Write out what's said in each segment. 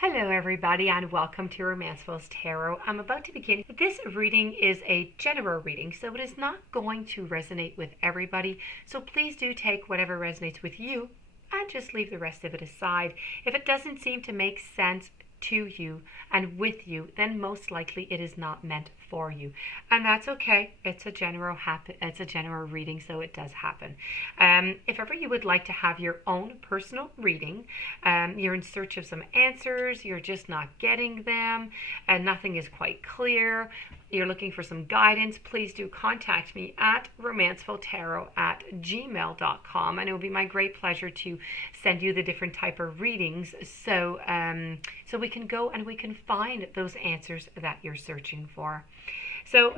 Hello everybody and welcome to Romancefull's Tarot. I'm about to begin. This reading is a general reading, so it is not going to resonate with everybody. So please do take whatever resonates with you and just leave the rest of it aside. If it doesn't seem to make sense to you and with you, then most likely it is not meant for you, and that's okay. It's a general reading, so it does happen. If ever you would like to have your own personal reading, you're in search of some answers, you're just not getting them, and nothing is quite clear, you're looking for some guidance, please do contact me at romancefulltarot@gmail.com, and it will be my great pleasure to send you the different type of readings so we can go and we can find those answers that you're searching for. So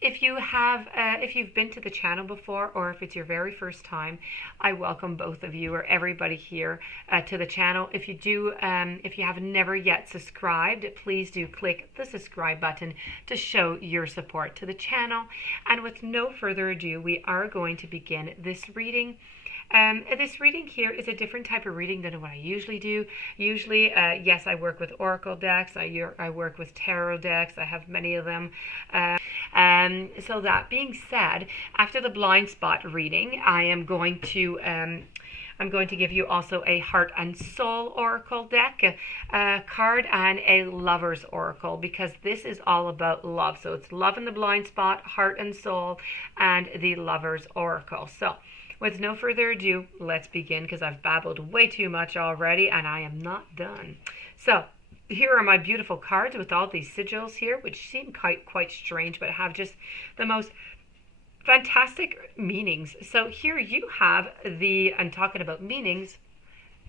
if you've been to the channel before, or if it's your very first time, I welcome both of you or everybody here to the channel. If you have never yet subscribed, please do click the subscribe button to show your support to the channel. And with no further ado, we are going to begin this reading. This reading here is a different type of reading than what I usually do. Usually, yes, I work with oracle decks, I work with tarot decks, I have many of them. So that being said, after the blind spot reading, I'm going to give you also a heart and soul oracle deck card and a lover's oracle, because this is all about love. So it's love in the blind spot, heart and soul, and the lover's oracle. So with no further ado, let's begin, because I've babbled way too much already and I am not done. So here are my beautiful cards with all these sigils here, which seem quite strange, but have just the most fantastic meanings. So here you have I'm talking about meanings,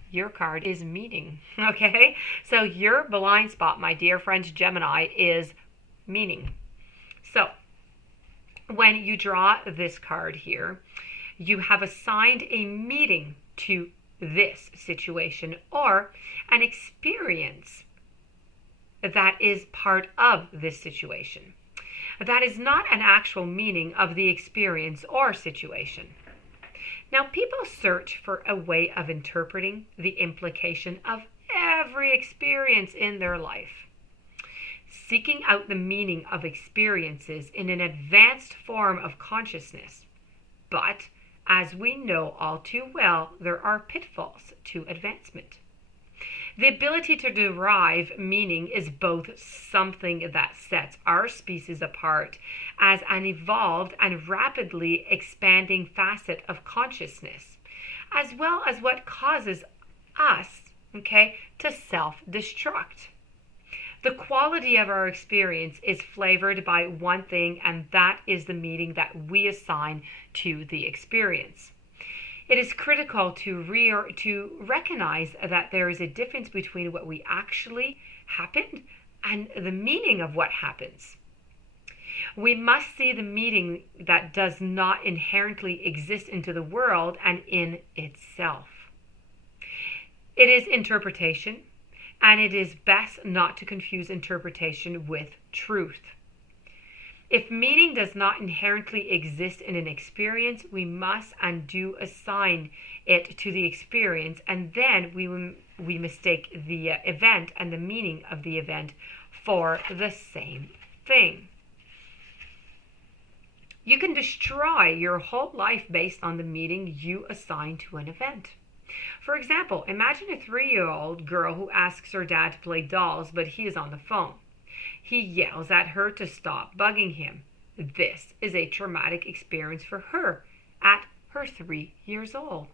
your card is meaning, okay? So your blind spot, my dear friends, Gemini, is meaning. So when you draw this card here, you have assigned a meaning to this situation or an experience that is part of this situation. That is not an actual meaning of the experience or situation. Now, people search for a way of interpreting the implication of every experience in their life, seeking out the meaning of experiences in an advanced form of consciousness. But as we know all too well, there are pitfalls to advancement. The ability to derive meaning is both something that sets our species apart as an evolved and rapidly expanding facet of consciousness, as well as what causes us, to self-destruct. The quality of our experience is flavored by one thing, and that is the meaning that we assign to the experience. It is critical to recognize that there is a difference between what we actually happened and the meaning of what happens. We must see the meaning that does not inherently exist into the world and in itself. It is interpretation, and it is best not to confuse interpretation with truth. If meaning does not inherently exist in an experience, we must and do assign it to the experience, and then we mistake the event and the meaning of the event for the same thing. You can destroy your whole life based on the meaning you assign to an event. For example, imagine a 3-year-old girl who asks her dad to play dolls, but he is on the phone. He yells at her to stop bugging him. This is a traumatic experience for her at her 3 years old.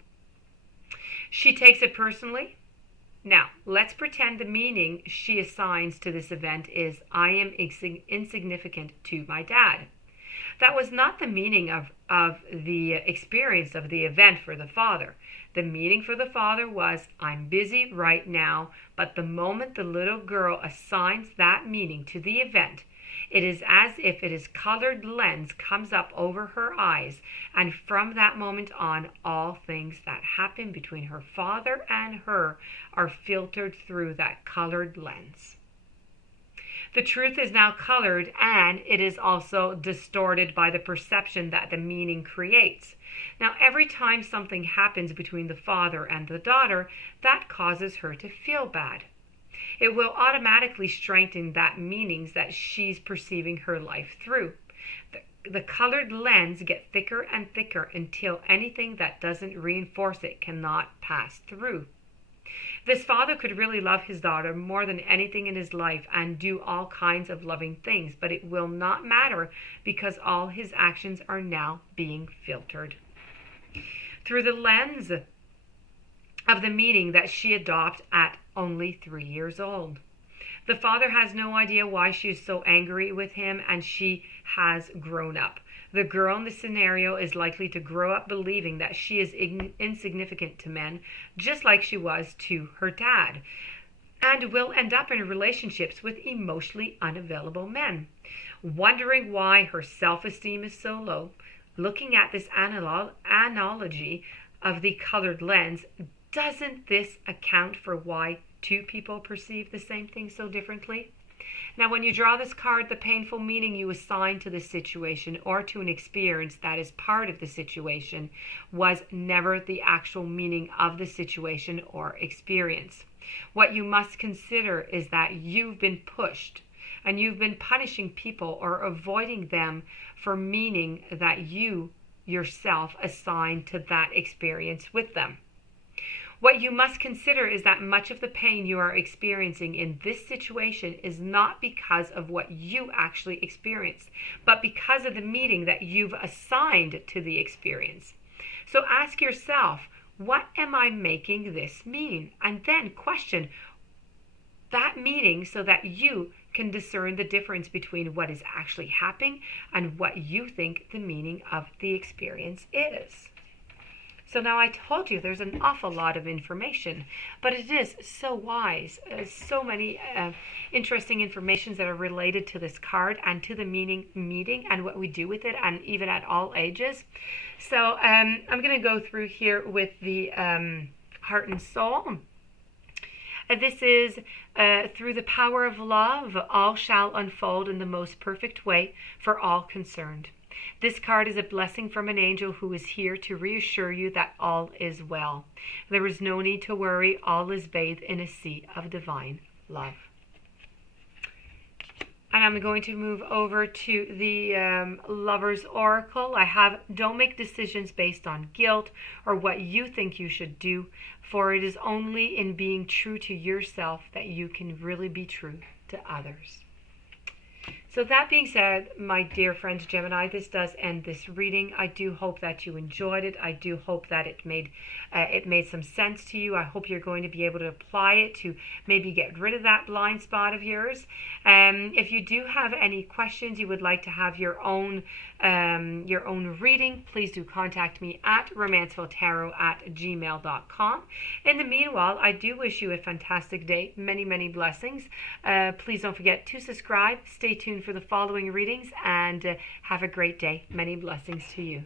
She takes it personally. Now, let's pretend the meaning she assigns to this event is, I am insignificant to my dad. That was not the meaning of the experience of the event for the father. The meaning for the father was, I'm busy right now, but the moment the little girl assigns that meaning to the event, it is as if it is colored lens comes up over her eyes, and from that moment on, all things that happen between her father and her are filtered through that colored lens. The truth is now colored, and it is also distorted by the perception that the meaning creates. Now, every time something happens between the father and the daughter, that causes her to feel bad. It will automatically strengthen that meanings that she's perceiving her life through. The colored lens get thicker and thicker until anything that doesn't reinforce it cannot pass through. This father could really love his daughter more than anything in his life and do all kinds of loving things, but it will not matter because all his actions are now being filtered through the lens of the meaning that she adopted at only 3 years old. The father has no idea why she is so angry with him, and she has grown up. The girl in the scenario is likely to grow up believing that she is insignificant to men, just like she was to her dad, and will end up in relationships with emotionally unavailable men. Wondering why her self-esteem is so low, looking at this analogy of the colored lens, doesn't this account for why two people perceive the same thing so differently? Now, when you draw this card, the painful meaning you assign to the situation or to an experience that is part of the situation was never the actual meaning of the situation or experience. What you must consider is that you've been pushed and you've been punishing people or avoiding them for meaning that you yourself assigned to that experience with them. What you must consider is that much of the pain you are experiencing in this situation is not because of what you actually experienced, but because of the meaning that you've assigned to the experience. So ask yourself, what am I making this mean? And then question that meaning so that you can discern the difference between what is actually happening and what you think the meaning of the experience is. So now I told you there's an awful lot of information, but it is so wise. So many interesting informations that are related to this card and to the meaning and what we do with it, and even at all ages. So I'm going to go through here with the heart and soul. This is through the power of love, all shall unfold in the most perfect way for all concerned. This card is a blessing from an angel who is here to reassure you that all is well. There is no need to worry. All is bathed in a sea of divine love. And I'm going to move over to the Lover's Oracle. I have, don't make decisions based on guilt or what you think you should do, for it is only in being true to yourself that you can really be true to others. So that being said, my dear friends Gemini, this does end this reading. I do hope that you enjoyed it. I do hope that it made some sense to you. I hope you're going to be able to apply it to maybe get rid of that blind spot of yours. If you do have any questions, you would like to have your own reading, please do contact me at romancefulltarot@gmail.com. In the meanwhile, I do wish you a fantastic day. Many, many blessings. Please don't forget to subscribe. Stay tuned for the following readings, and have a great day. Many blessings to you.